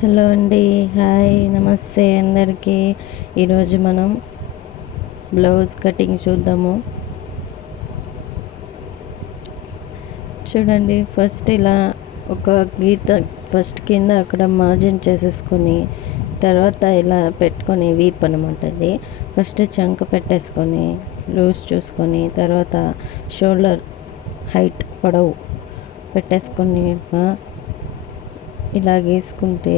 Hello అండి, hi, నమస్తే అందరికీ. ఈరోజు మనం బ్లౌజ్ కటింగ్ చూద్దాము. చూడండి, ఫస్ట్ ఇలా ఒక గీత ఫస్ట్ కింద అక్కడ మార్జిన్ చేసేసుకొని తర్వాత ఇలా పెట్టుకొని వీప్ అనమాట. ఇది ఫస్ట్ చంక పెట్టేసుకొని లూజ్ చూసుకొని తర్వాత షోల్డర్ హైట్ పొడవు పెట్టేసుకొని ఇలా గీసుకుంటే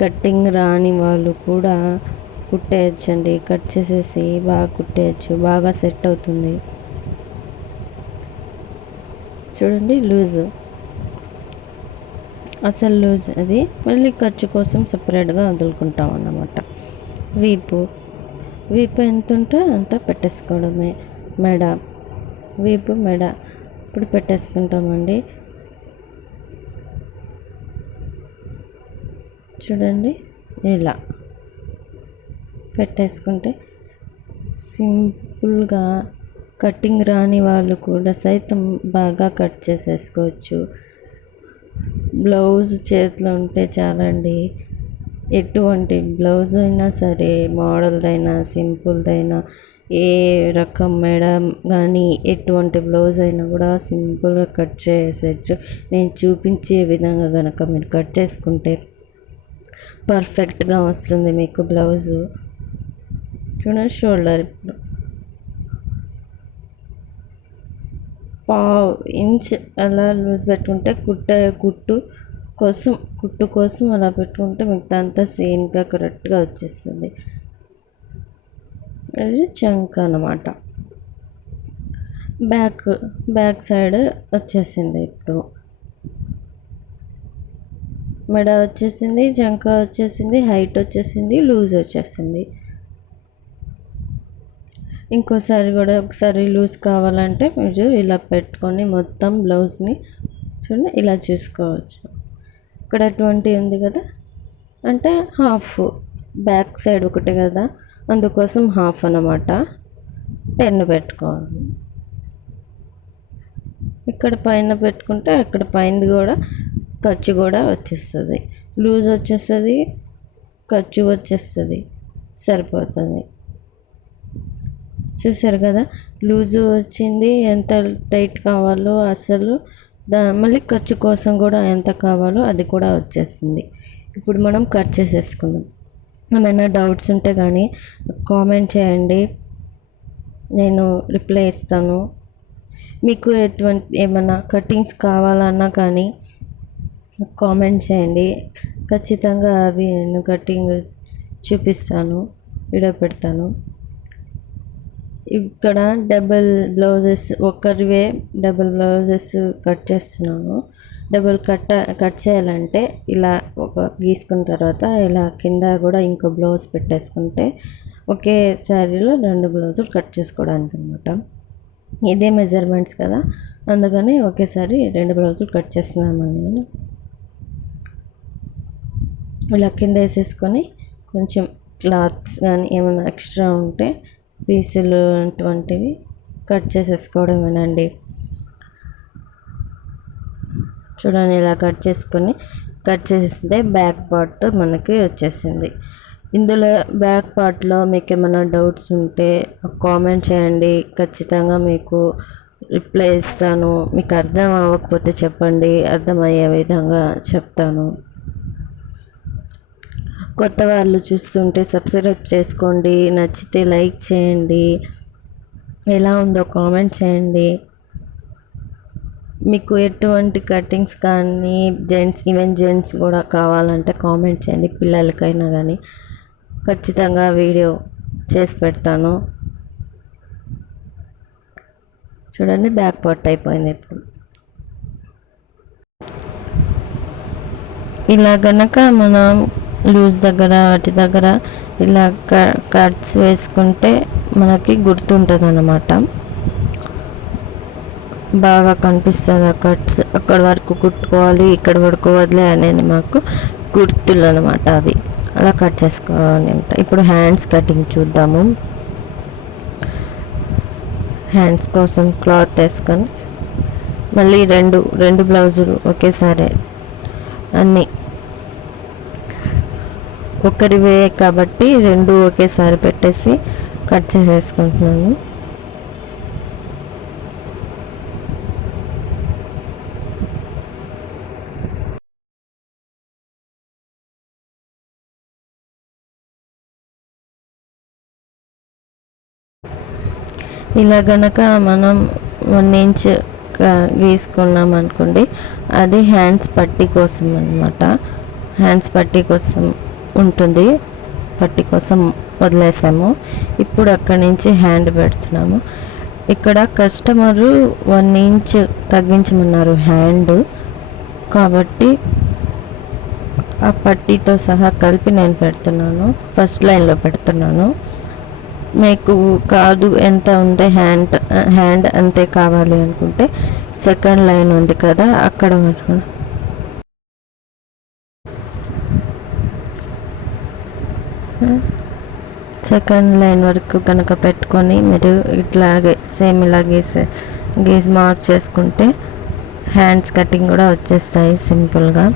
కట్టింగ్ రాని వాళ్ళు కూడా కుట్టేయచ్చండి. కట్ చేసేసి బాగా కుట్టేయచ్చు, బాగా సెట్ అవుతుంది. చూడండి, లూజ్ అసలు లూజ్ అది మళ్ళీ ఖర్చు కోసం సపరేట్గా వదులుకుంటాం అన్నమాట. వీపు ఎంత ఉంటే అంత పెట్టేసుకోవడమే. మెడ వీపు మెడ ఇప్పుడు పెట్టేసుకుంటామండి. చూడండి, ఇలా పెట్టేసుకుంటే సింపుల్గా కటింగ్ రాని వాళ్ళు కూడా సైతం బాగా కట్ చేసేసుకోవచ్చు. బ్లౌజ్ చేతిలో ఉంటే చాలండి. ఎటువంటి బ్లౌజ్ అయినా సరే, మోడల్దైనా సింపుల్దైనా, ఏ రకం మేడం కానీ ఎటువంటి బ్లౌజ్ అయినా కూడా సింపుల్గా కట్ చేసేయచ్చు. నేను చూపించే విధంగా కనుక మీరు కట్ చేసుకుంటే పర్ఫెక్ట్గా వస్తుంది మీకు బ్లౌజు. చూడండి, షోల్డర్ ఇప్పుడు పావు ఇంచ్ అలా లూజ్ పెట్టుకుంటే కుట్టు కోసం అలా పెట్టుకుంటే మిగతా అంతా సేమ్గా కరెక్ట్గా వచ్చేస్తుంది. అది చంక అన్నమాట. బ్యాక్ సైడ్ వచ్చేసింది. ఇప్పుడు మెడ వచ్చేసింది, చంక వచ్చేసింది, హైట్ వచ్చేసింది, లూజ్ వచ్చేసింది. ఇంకోసారి కూడా ఒకసారి లూజ్ కావాలంటే మీరు ఇలా పెట్టుకొని మొత్తం బ్లౌజ్ని చూడండి ఇలా చూసుకోవచ్చు. ఇక్కడ 20 ఉంది కదా, అంటే హాఫ్ బ్యాక్ సైడ్ ఒకటి కదా, అందుకోసం హాఫ్ అన్నమాట. 10 పెట్టుకోవాలి. ఇక్కడ పైన పెట్టుకుంటే అక్కడ పైన కూడా ఖర్చు కూడా వచ్చేస్తుంది, లూజ్ వచ్చేస్తుంది, ఖర్చు వచ్చేస్తుంది, సరిపోతుంది. చూసారు కదా, లూజు వచ్చింది. ఎంత టైట్ కావాలో అసలు మళ్ళీ ఖర్చు కోసం కూడా ఎంత కావాలో అది కూడా వచ్చేసింది. ఇప్పుడు మనం కట్ చేసేసుకుందాం. ఏమైనా డౌట్స్ ఉంటే కానీ కామెంట్ చేయండి, నేను రిప్లై ఇస్తాను. మీకు ఎటువంటి ఏమైనా కటింగ్స్ కావాలన్నా కానీ కామెంట్ చేయండి, ఖచ్చితంగా అవి నేను కటింగ్ చూపిస్తాను, వీడియో పెడతాను. ఇక్కడ ఒకరివే డబుల్ బ్లౌజెస్ కట్ చేస్తున్నాను. కట్ చేయాలంటే ఇలా ఒక గీసుకున్న తర్వాత ఇలా కింద కూడా ఇంకో బ్లౌజ్ పెట్టేసుకుంటే ఒకే శారీలో 2 బ్లౌజులు కట్ చేసుకోవడానికి అనమాట. ఇదే మెజర్మెంట్స్ కదా, అందుకని ఒకేసారి 2 బ్లౌజులు కట్ చేస్తున్నాను నేను. ఇలా కింద వేసేసుకొని కొంచెం క్లాత్స్ కానీ ఏమైనా ఎక్స్ట్రా ఉంటే పీసులు అటువంటివి కట్ చేసేసుకోవడమేనండి. చూడండి, ఇలా కట్ చేసేస్తే బ్యాక్ పార్ట్ మనకి వచ్చేసింది. ఇందులో బ్యాక్ పార్ట్లో మీకు ఏమైనా డౌట్స్ ఉంటే కామెంట్ చేయండి, ఖచ్చితంగా మీకు రిప్లై ఇస్తాను. మీకు అర్థం అవ్వకపోతే చెప్పండి, అర్థమయ్యే విధంగా చెప్తాను. కొత్త వాళ్ళు చూస్తుంటే సబ్స్క్రైబ్ చేసుకోండి, నచ్చితే లైక్ చేయండి, ఎలా ఉందో కామెంట్ చేయండి. మీకు ఎటువంటి కటింగ్స్ కానీ జెంట్స్ కూడా కావాలంటే కామెంట్ చేయండి. పిల్లలకైనా కానీ ఖచ్చితంగా వీడియో చేసి పెడతాను. చూడండి, బ్యాక్ పార్ట్ అయిపోయింది. ఇప్పుడు ఇలా గనక మనం లూజ్ దగ్గర వాటి దగ్గర ఇలా కట్స్ వేసుకుంటే మనకి గుర్తుంటుంది అన్నమాట, బాగా కనిపిస్తుంది. ఆ కట్స్ అక్కడ వరకు కుట్టుకోవాలి, ఇక్కడ వరకు వదిలే అనేది మాకు గుర్తులు అనమాట. అవి అలా కట్ చేసుకోవాలి అంట. ఇప్పుడు హ్యాండ్స్ కటింగ్ చూద్దాము. హ్యాండ్స్ కోసం క్లాత్ వేసుకొని మళ్ళీ రెండు బ్లౌజులు ఒకేసారి అన్నీ ఒకరివే కాబట్టి రెండు ఒకేసారి పెట్టేసి కట్ చేసేసుకుంటున్నాను. ఇలా గనక మనం 1 ఇంచ్ గీసుకున్నాం అనుకోండి, అది హ్యాండ్స్ పట్టీ కోసం అనమాట. హ్యాండ్స్ పట్టీ కోసం ఉంటుంది, పట్టీ కోసం వదిలేసాము. ఇప్పుడు అక్కడి నుంచి హ్యాండ్ పెడుతున్నాము. ఇక్కడ కస్టమరు 1 ఇంచ్ తగ్గించమన్నారు హ్యాండ్, కాబట్టి ఆ పట్టీతో సహా కలిపి నేను పెడుతున్నాను. ఫస్ట్ లైన్లో పెడుతున్నాను. మీకు కాదు ఎంత ఉంది హ్యాండ్ అంతే కావాలి అనుకుంటే సెకండ్ లైన్ ఉంది కదా, అక్కడ సెకండ్ లైన్ వరకు కనుక పెట్టుకొని మీరు ఇట్లాగే సేమ్ ఇలా గీసి మార్క్ చేసుకుంటే హ్యాండ్స్ కటింగ్ కూడా వచ్చేస్తాయి సింపుల్గా.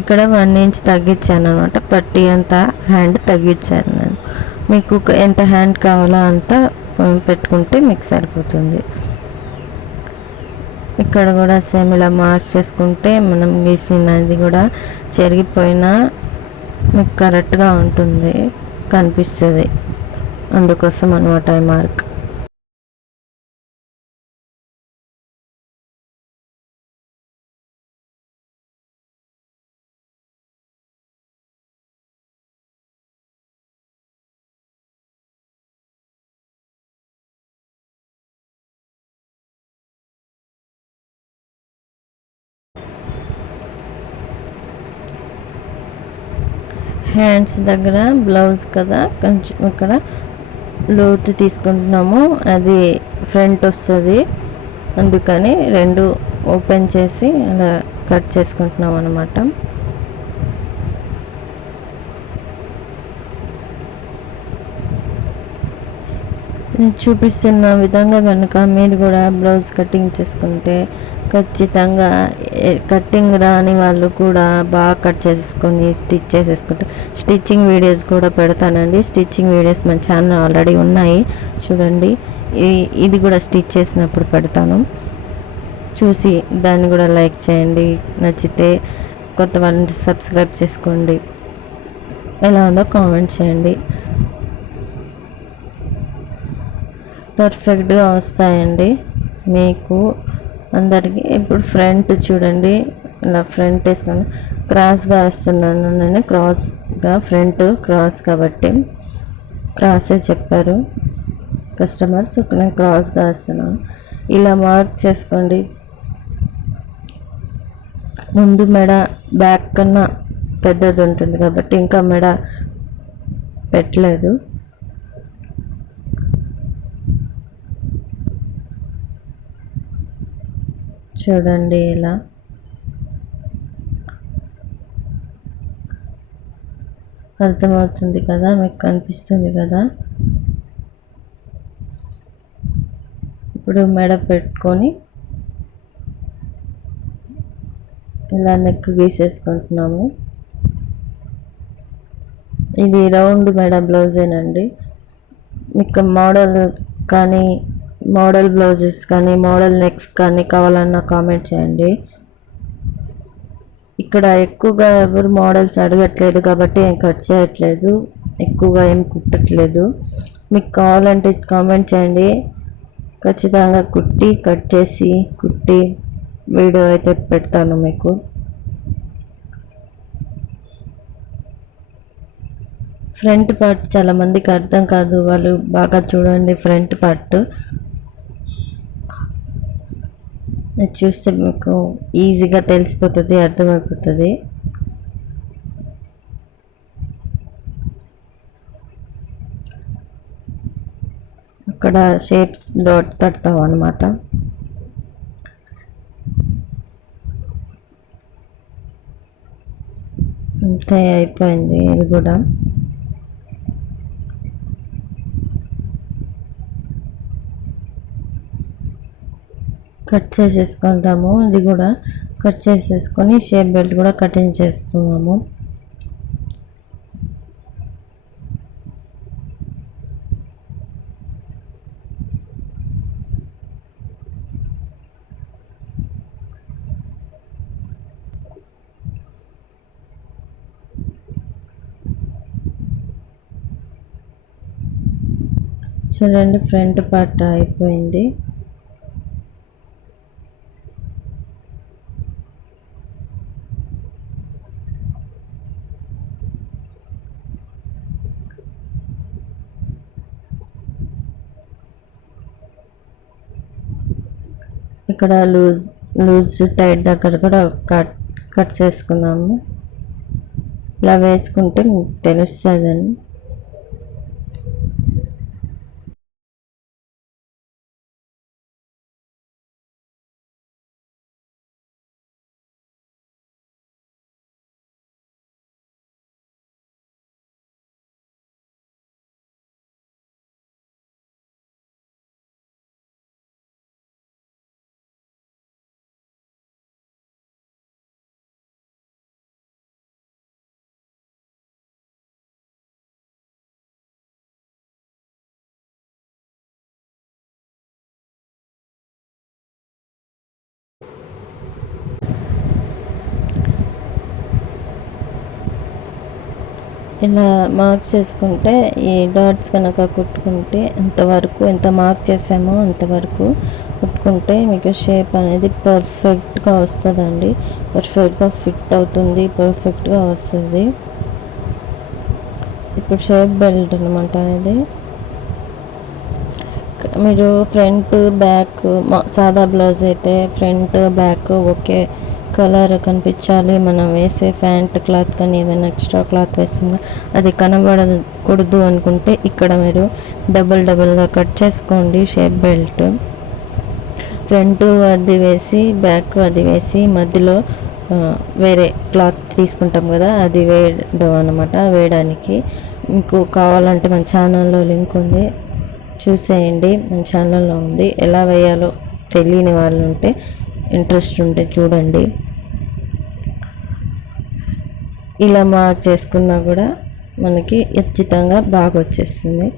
ఇక్కడ 1 ఇంచ్ తగ్గించాను అనమాట, పట్టీ అంతా హ్యాండ్ తగ్గించాను నేను. మీకు ఎంత హ్యాండ్ కావాలో అంత పెట్టుకుంటే మీకు సరిపోతుంది. ఇక్కడ కూడా సేమ్ ఇలా మార్క్ చేసుకుంటే మనం గీసినది కూడా చెరిగిపోయినా మీకు కరెక్ట్గా ఉంటుంది, కనిపిస్తుంది. అందుకోసం అనమాట ఈ మార్క్. హ్యాండ్స్ దగ్గర బ్లౌజ్ కదా, కొంచెం ఇక్కడ లోతు తీసుకుంటున్నాము, అది ఫ్రంట్ వస్తుంది. అందుకని రెండు ఓపెన్ చేసి అలా కట్ చేసుకుంటున్నాం అన్నమాట. నేను చూపిస్తున్న విధంగా కనుక మీరు కూడా బ్లౌజ్ కటింగ్ చేసుకుంటే ఖచ్చితంగా కటింగ్ రాని వాళ్ళు కూడా బాగా కట్ చేసుకొని స్టిచ్ చేసేసుకుంటారు. స్టిచ్చింగ్ వీడియోస్ కూడా పెడతానండి. స్టిచ్చింగ్ వీడియోస్ మన ఛానల్ ఆల్రెడీ ఉన్నాయి, చూడండి. ఇది కూడా స్టిచ్ చేసినప్పుడు పెడతాను, చూసి దాన్ని కూడా లైక్ చేయండి. నచ్చితే కొత్త వాళ్ళని సబ్స్క్రైబ్ చేసుకోండి. ఎలా ఉందో కామెంట్ చేయండి. పర్ఫెక్ట్గా వస్తాయండి మీకు అందరికీ. ఇప్పుడు ఫ్రంట్ చూడండి, ఇలా ఫ్రంట్ వేసుకొని క్రాస్గా వేస్తున్నాను నేను. ఫ్రంట్ క్రాస్ కాబట్టి క్రాసే చెప్పారు కస్టమర్స్, నేను క్రాస్గా వేస్తున్నాను. ఇలా మార్క్ చేసుకోండి. ముందు మెడ బ్యాక్ కన్నా పెద్దది ఉంటుంది కాబట్టి ఇంకా మెడ పెట్టలేదు. చూడండి, ఇలా అర్థమవుతుంది కదా, మీకు కనిపిస్తుంది కదా. ఇప్పుడు మెడ పెట్టుకొని ఇలా నెక్ గీసేసుకుంటున్నాము. ఇది రౌండ్ మెడ బ్లౌజేనండి. మీకు మోడల్ కానీ, మోడల్ బ్లౌజెస్ కానీ, మోడల్ నెక్స్ కానీ కావాలన్నా కామెంట్ చేయండి. ఇక్కడ ఎక్కువగా ఎవరు మోడల్స్ అడగట్లేదు కాబట్టి ఏం కట్ చేయట్లేదు, ఎక్కువగా ఏం కుట్టట్లేదు. మీకు కావాలంటే కామెంట్ చేయండి, ఖచ్చితంగా కట్ చేసి వీడియో అయితే పెడతాను మీకు. ఫ్రంట్ పార్ట్ చాలామందికి అర్థం కాదు, వాళ్ళు బాగా చూడండి. ఫ్రంట్ పార్ట్ చూస్తే మీకు ఈజీగా తెలిసిపోతుంది, అర్థమైపోతుంది. అక్కడ షేప్స్ డాట్ పెడతాం అన్నమాట. అంతే, అయిపోయింది ఇది కూడా. కట్ చేసేసుకుంటాము. ఇది కూడా కట్ చేసేసుకొని షేప్ బెల్ట్ కూడా కటింగ్ చేస్తున్నాము. చూడండి ఫ్రంట్ పార్ట్ అయిపోయింది. ఇక్కడ లూజ్ టైట్ దగ్గర కూడా కట్స్ వేసుకున్నాము. ఇలా వేసుకుంటే మీకు తెలుస్తుందని. ఇలా మార్క్ చేసుకుంటే ఈ డాట్స్ కనుక కుట్టుకుంటే ఎంత మార్క్ చేసామో అంతవరకు కుట్టుకుంటే మీకు షేప్ అనేది పర్ఫెక్ట్గా వస్తుందండి. పర్ఫెక్ట్గా ఫిట్ అవుతుంది, పర్ఫెక్ట్గా వస్తుంది. ఇప్పుడు షేప్ బెల్ట్ అనమాట ఇది. మీరు ఫ్రంట్ బ్యాక్ సాదా బ్లౌజ్ అయితే ఫ్రంట్ బ్యాక్ ఒకే కలర్ కనిపించాలి. మనం వేసే ప్యాంట్ క్లాత్ కానీ ఏమైనా ఎక్స్ట్రా క్లాత్ వేస్తుందో అది కనబడకూడదు అనుకుంటే ఇక్కడ మీరు డబుల్గా కట్ చేసుకోండి షేప్ బెల్ట్. ఫ్రంట్ అది వేసి బ్యాక్ అది వేసి మధ్యలో వేరే క్లాత్ తీసుకుంటాం కదా, అది వేయడం అనమాట. వేయడానికి మీకు కావాలంటే మన ఛానల్లో లింక్ ఉంది, చూసేయండి. మన ఛానల్లో ఉంది. ఎలా వేయాలో తెలియని వాళ్ళు ఉంటే, ఇంట్రెస్ట్ ఉంటే చూడండి. ఇలా మార్క్ చేసుకున్నా కూడా మనకి ఖచ్చితంగా బాగా వచ్చేస్తుంది.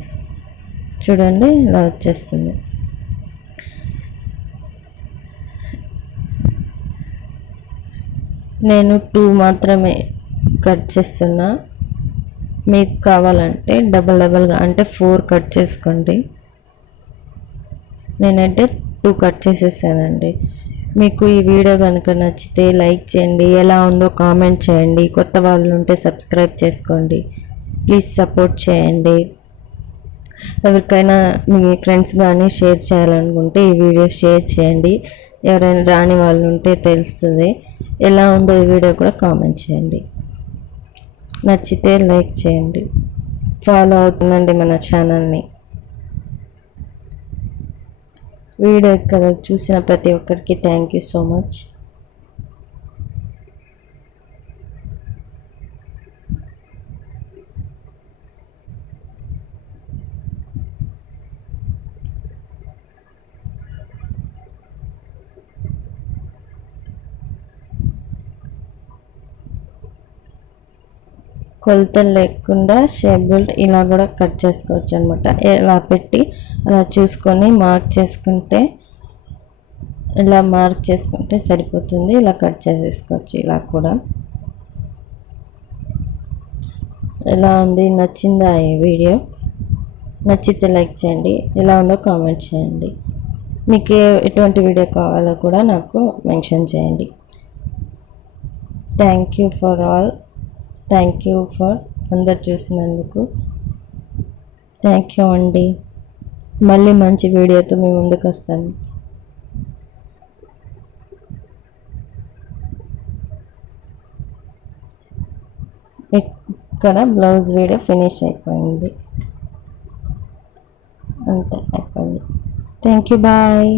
చూడండి ఇలా వచ్చేస్తుంది. నేను 2 మాత్రమే కట్ చేస్తున్నా. మీకు కావాలంటే డబల్గా అంటే 4 కట్ చేసుకోండి. నేనైతే 2 కట్ చేసేసానండి. మీకు ఈ వీడియో కనుక నచ్చితే లైక్ చేయండి, ఎలా ఉందో కామెంట్ చేయండి, కొత్త వాళ్ళు ఉంటే సబ్స్క్రైబ్ చేసుకోండి, ప్లీజ్ సపోర్ట్ చేయండి. ఎవరికైనా మీ ఫ్రెండ్స్ కానీ షేర్ చేయాలనుకుంటే ఈ వీడియో షేర్ చేయండి. ఎవరైనా రాని వాళ్ళు ఉంటే తెలుస్తుంది. ఎలా ఉందో ఈ వీడియో కూడా కామెంట్ చేయండి. నచ్చితే లైక్ చేయండి, ఫాలో అవుతుందండి మన ఛానల్ని. వీడియో ఇక్కడ చూసిన ప్రతి ఒక్కరికి థ్యాంక్ యూ సో మచ్. కొలతలు లేకుండా షేప్ బెల్ట్ ఇలా కూడా కట్ చేసుకోవచ్చు అనమాట. ఇలా పెట్టి అలా చూసుకొని మార్క్ చేసుకుంటే, ఇలా మార్క్ చేసుకుంటే సరిపోతుంది. ఇలా కట్ చేసేసుకోవచ్చు. ఇలా కూడా ఎలా ఉంది, నచ్చిందా ఈ వీడియో? నచ్చితే లైక్ చేయండి, ఎలా ఉందో కామెంట్ చేయండి. మీకు ఎటువంటి వీడియో కావాలో కూడా నాకు మెన్షన్ చేయండి. Thank you for all. Thank you for అందరు చూసినందుకు. థ్యాంక్ యూ అండి. మళ్ళీ మంచి వీడియోతో మీ ముందుకు వస్తాను. ఇక్కడ బ్లౌజ్ వీడియో ఫినిష్ అయిపోయింది. అంతే అయిపోయింది. Thank you, bye.